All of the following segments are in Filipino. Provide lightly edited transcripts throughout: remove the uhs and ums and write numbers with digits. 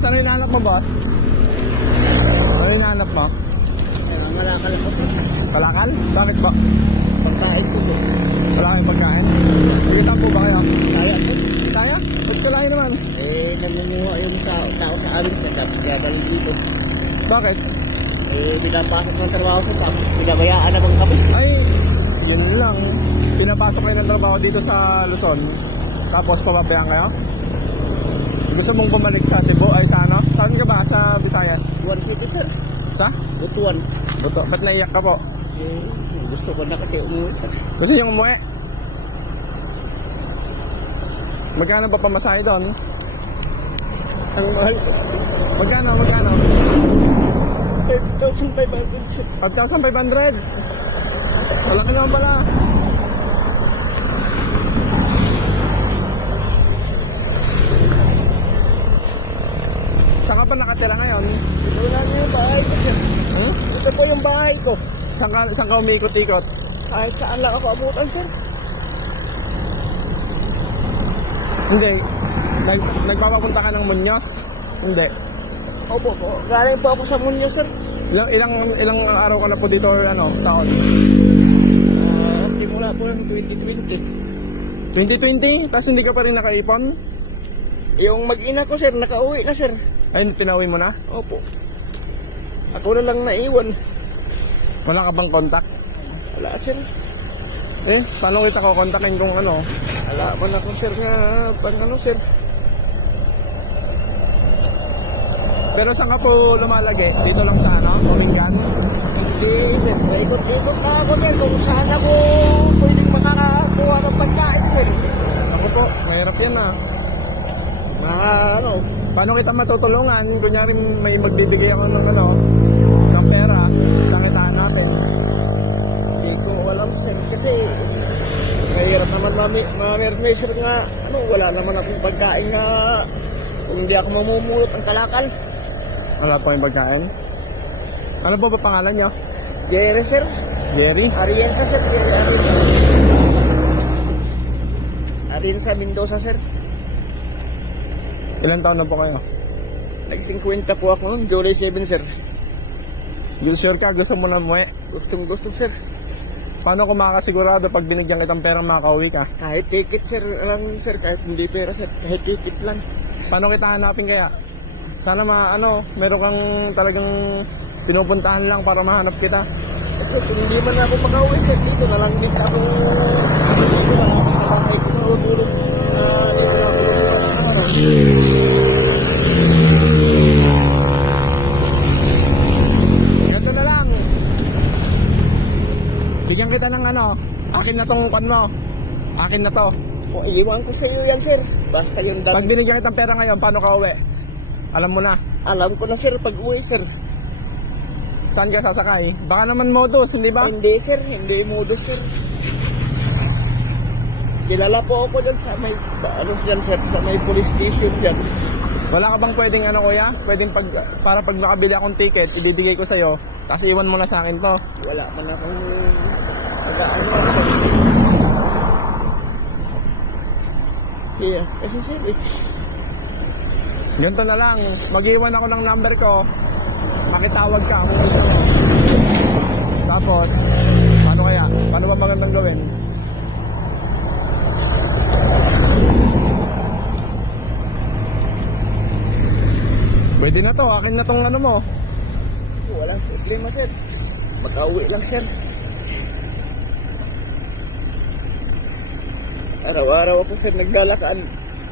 Boss, ano hinahanap mo, boss? Ano hinahanap mo? Malakal po. Kalakal? Bakit ba? Pagkain po po. Wala kayong pagkain? Nakita po ba kayo? Kaya po. Saya? Ba't kalahin naman? Namumuha yung tao sa amin sa tapos kaya galing dito. Bakit? Pinapasok ng trabaho ko tapos pinabayaan naman kami. Ay, yun lang. Pinapasok kayo ng trabaho dito sa Luzon. Tapos pababayaan kayo? Gusto mong bumalik sa Cebu? Ay sa ano? Saan ka ba? Sa Visayas? Butuan City sir. Sa? Butuan. Buto. Ba't naiyak ka po? Gusto ko na kasi umuwi sir. Gusto yung umuwi? Magkano ba pamasahe doon? Ang mahal ko. Magkano? 5,500 sir. 5,500? Wala ka naman pala. Saan ka pa nakatira ngayon? Ito lang yung bahay ko sir. Hmm? Ito po yung bahay ko. Saan ka umiikot-ikot? Kahit saan lang ako abutan sir. Hindi. Nagpapapunta ka ng Muñoz? Hindi. Opo po. Galing po ako sa Munyo sir. Ilang araw ka na po dito or ano, taon? Simula po ng 2020. 2020? Tapos hindi ka pa rin nakaipon? Yung mag-ina ko sir, nakauwi na sir. Ay, pinauwi mo na? Opo. Ako na lang naiwan. Wala ka bang contact? Wala sir. Paano kita ko kontakin kung ano? Wala man ako sir nga pang ano sir. Pero saan ka po lumalagi? Dito lang sa ano? Moringan? Hindi sir. Ikot-ikot na ako sir kung saan ako pwedeng makakakuha ng pagkain sir. Ako po, mahirap yan ah. Ano? Paano kita matutulungan? Kunyari may magbibigay ako ng ano, ng pera, langitaan natin. Hindi ko alam sir kasi mahirap naman may sir nga ano, wala naman akong pagkain nga kung hindi ako mamumulot ang kalakal. Wala po yung pagkain? Ano ba pangalan niyo? Jerry sir. Jerry? Arienza sir. Arienza Mendoza sir. Ilan taon na po kayo? Nag-50 po ako noon, July 7 sir. Sure ka? Gusto mo na umuwi? Gusto sir. Paano kung makakasigurado pag binigyan kitang pera makakauwi ka? Kahit ticket sir lang sir, kahit hindi pera sir, kahit ticket lang. Paano kita hanapin kaya? Sana meron kang talagang pinupuntahan lang para mahanap kita. Kasi kung hindi man ako makauwi sir, dito na lang din ako kahit tinutulog ganito na lang. Bigyan kita ng ano, akin na tong pan mo. Akin na to. O iiwan ko sa iyo yan sir. Basta yung Pag binigyan kitang pera ngayon, paano ka uwi? Alam mo na. Alam ko na sir pag uwi sir. Saan ka sasakay? Baka naman modus, hindi ba? Hindi sir, hindi modus sir. Kilala po ako dyan sa may, sir, sa may police station dyan. Wala ka bang pwedeng ano kuya? Pwedeng para pag nakabili akong ticket, ibibigay ko sa'yo, tapos iwan mo na sa akin to. Wala man akong pag-ano. Yeah, kasi sir, Ganito na lang, mag-iwan ako ng number ko, makitawag ka kung gusto mo. Tapos, paano kaya? Paano ba magandang gawin? Pwede na to, akin na tong ano mo. walang problema sir. Makauwi lang sir. Araw-araw ako sir naglalakad.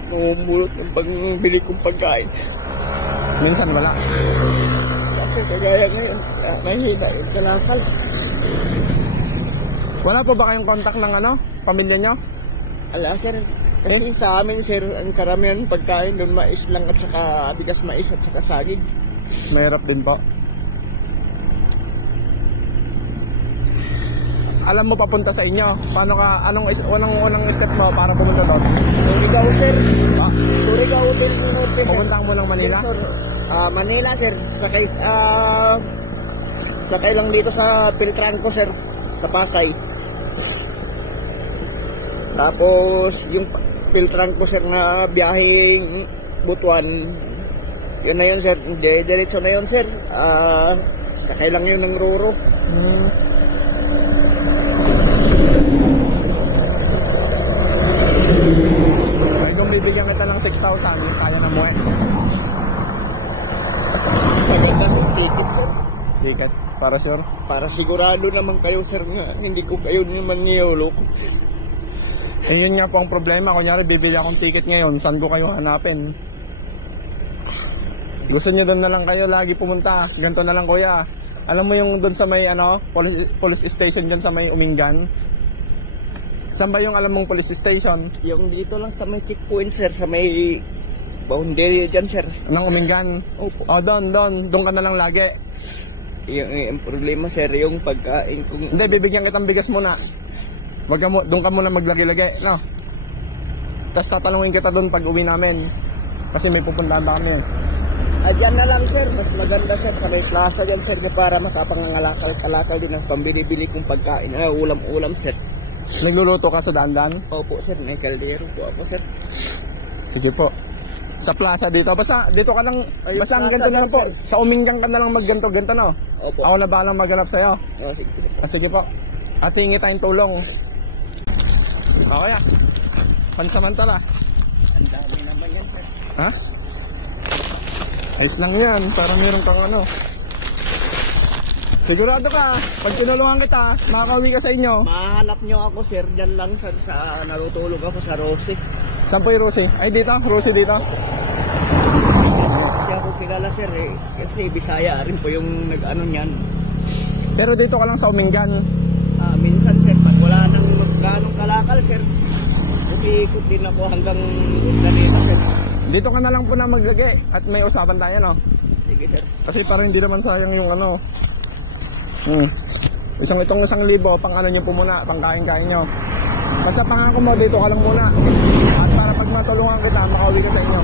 Namumulot ng pangbili kong pagkain. Minsan wala. Kasi kagaya ngayon, mahina yung kalakal. Wala po ba kayong contact ng ano, pamilya nyo? Ala sir, kasi sa amin sir, ang karamihan ng pagkain doon mais lang at saka bigas mais at saka saging. Mahirap din po. Alam mo papunta sa inyo? Paano ka, unang step mo para pumunta doon? Surigao sir. Ah? Surigao din sir. Pumunta mo lang Manila? Sir, Manila sir. Sakay lang dito sa Piltranco sir. Sa Pasay. Tapos yung Piltranco sir na biyaheng Butuan. Yun na yun, sir. Diretso na yun, sir. Sakay lang yun ng Roro. Ay, kung bibigyan kita ng 6,000, kaya na mo eh. Maganda ng ticket, sir. Ticket, para sure. Para sigurado naman kayo, sir, nga hindi ko kayo naman niyulok. Yun nga po ang problema. Kunyari, bibigyan akong ticket ngayon, saan ko kayo hanapin? Gusto nyo doon na lang kayo lagi pumunta. Ganito na lang, kuya. Alam mo yung doon sa may police station dyan sa may Umingan? Saan ba yung alam mong police station? Yung dito lang sa may checkpoint, sir, sa may boundary dyan, sir. Ng Umingan? Opo. O, doon ka na lang lagi. Yung problema, sir, yung pagkain kong... Hindi, bibigyan kitang bigas muna. Doon ka muna maglagi-lagi, no? Tapos tatanungin kita doon pag uwi namin. Kasi may pupuntahan ba kami. Dyan na lang, sir. Mas maganda, sir. Sa may plaza dyan, sir, para makapangangalakal-kalakal din ang pambili-bili kong pagkain. Ulam-ulam, sir. Nagluluto ka sa dandan? Opo, sir. May kaldero po ako, sir. Sige po. Sa plaza dito. Basta dito ka lang. Ayun, Basta ang plaza ganito na lang, lang po. sir. Sa Umingan ka na lang magganto-ganto, no? Opo. Ako na balang maghanap sa'yo. Sige. Sige po. At hingi tayong tulong. Okay ah. Pansamantala. Ang dami naman yan, sir. Ha? Ayos lang yan. Parang meron kang ano. Sigurado ka. Pag tinulungan kita, makakauwi ka sa inyo. Mahanap nyo ako, sir. Dyan lang, sir. Narutulog ako sa Rosie. Saan po yung Rosie? Ay dito. Rosie dito. Kasi ako kilala, sir, eh. Kasi Bisaya rin po yung nag-ano niyan. Pero dito ka lang sa Umingan. Minsan, sir, pag wala nang ganong kalakal, sir, ikot din ako hanggang ganito, sir. Dito ka na lang po na maglagay. At may usapan tayo, no? Sige, sir. Kasi parang hindi naman sayang yung ano. Itong 1,000, pang ano nyo po muna, pang kain-kain nyo. Basta pangako mo, dito ka lang muna. At para pag matulungan kita, makauwi ka sa inyo.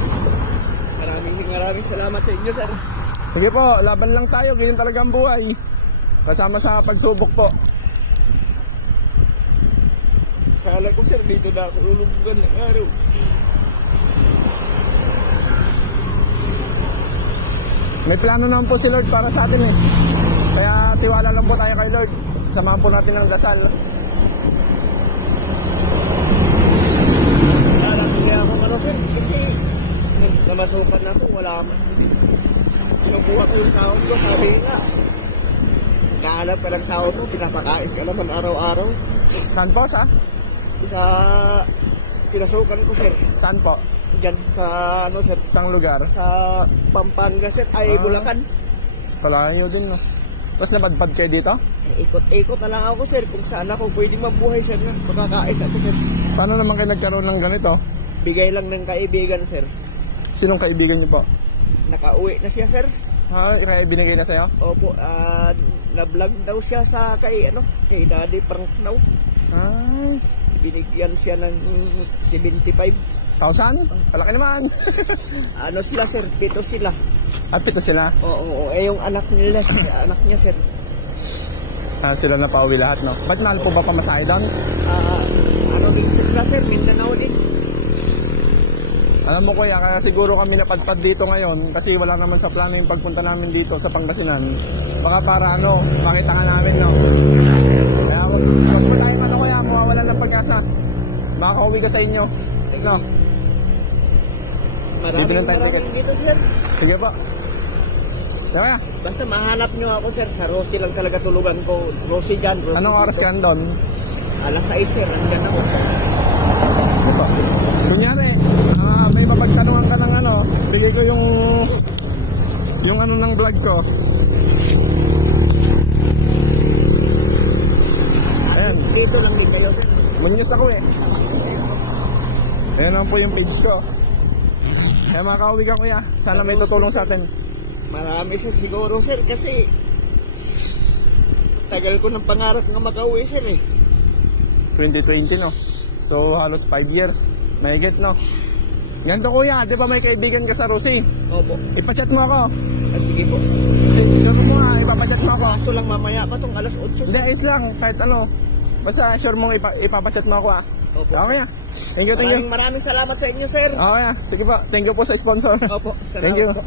Maraming salamat sa inyo, sir. Sige po, laban lang tayo, ganyan talaga ang buhay. Kasama sa pagsubok po. Kala ko, sir, dito na ako lulubugan ng araw. May plano naman po si Lord para sa atin eh. Kaya tiwala lang po tayo kay Lord. Samahan po natin ng dasal. Alam niya ako ano, sir, kasi namasukan na ako, wala ako. Nakuha ko yung tawag ko, sabi nga. Kahanap ka ng tawag ko, pinapakain ka naman araw-araw. Saan po sa? Pinasukan ko, sir. Saan po? Diyan sa, ano, sir, Sang lugar? sa Pampanga, sir, ay Bulacan. Kalayo din no. Tapos nabadbad kayo dito? Ikot-ikot na lang ako, sir, kung saan ako pwedeng mabuhay, sir, na makakain ako, sir. Paano naman kayo nagkaroon ng ganito? Bigay lang ng kaibigan, sir. Sinong kaibigan niyo po? Nakauwi na siya, sir. Binigay na sa'yo? Opo, na-vlog daw siya sa kay Daddy Frank now. Ay, Binigyan siya ng 75. 1,000? Palaki naman. Ano sila, sir? Pito sila. At pito sila? Oo. Yung anak nila, anak niya, sir. Sila na pauwi lahat, no? Ba't mahal po ba pamasahe doon? Ano din sila, sir? Mindanao din. Alam mo kuya, kaya siguro kami napadpad dito ngayon kasi wala naman sa plano yung pagpunta namin dito sa Pangasinan. Baka para makita nga namin, no? Kaya wag mo tayo kuya, mawawala ng pag-asa. Makakauwi ka sa inyo, no? Maraming dito, sir. Sige po. Kaya, Basta mahanap nyo ako, sir. Sa Rosie lang talaga tulugan ko. Rosie dyan. Rosie anong oras ka doon? Alas 6, sir. Andyan ako, sir. Diba? Kunyari, may mapagtanungan ka ng bigay ko yung ng vlog ko. Ayan. Dito lang din kayo, sir. Mag-news ako eh. Ayan lang po yung page ko. Kaya makakauwi ka kuya. Sana may tutulong sa atin. Marami siya siguro, sir. Kasi tagal ko ng pangarap na makauwi, sir, eh. 2020 no. So halos 5 years. Mahigit no. Ganto kuya, di ba may kaibigan ka sa Rosie? Opo. Ipachat mo ako. Sige po. Sure mo nga, ipapachat mo ako. Kaso lang mamaya pa tong alas 8. Hindi, ayos lang. Kahit basta sure mo ipapachat mo ako ah. Opo. Okay ah. Thank you. Maraming salamat sa inyo, sir. Okay ah. Sige po. Thank you po sa sponsor. Opo. Thank you. Po.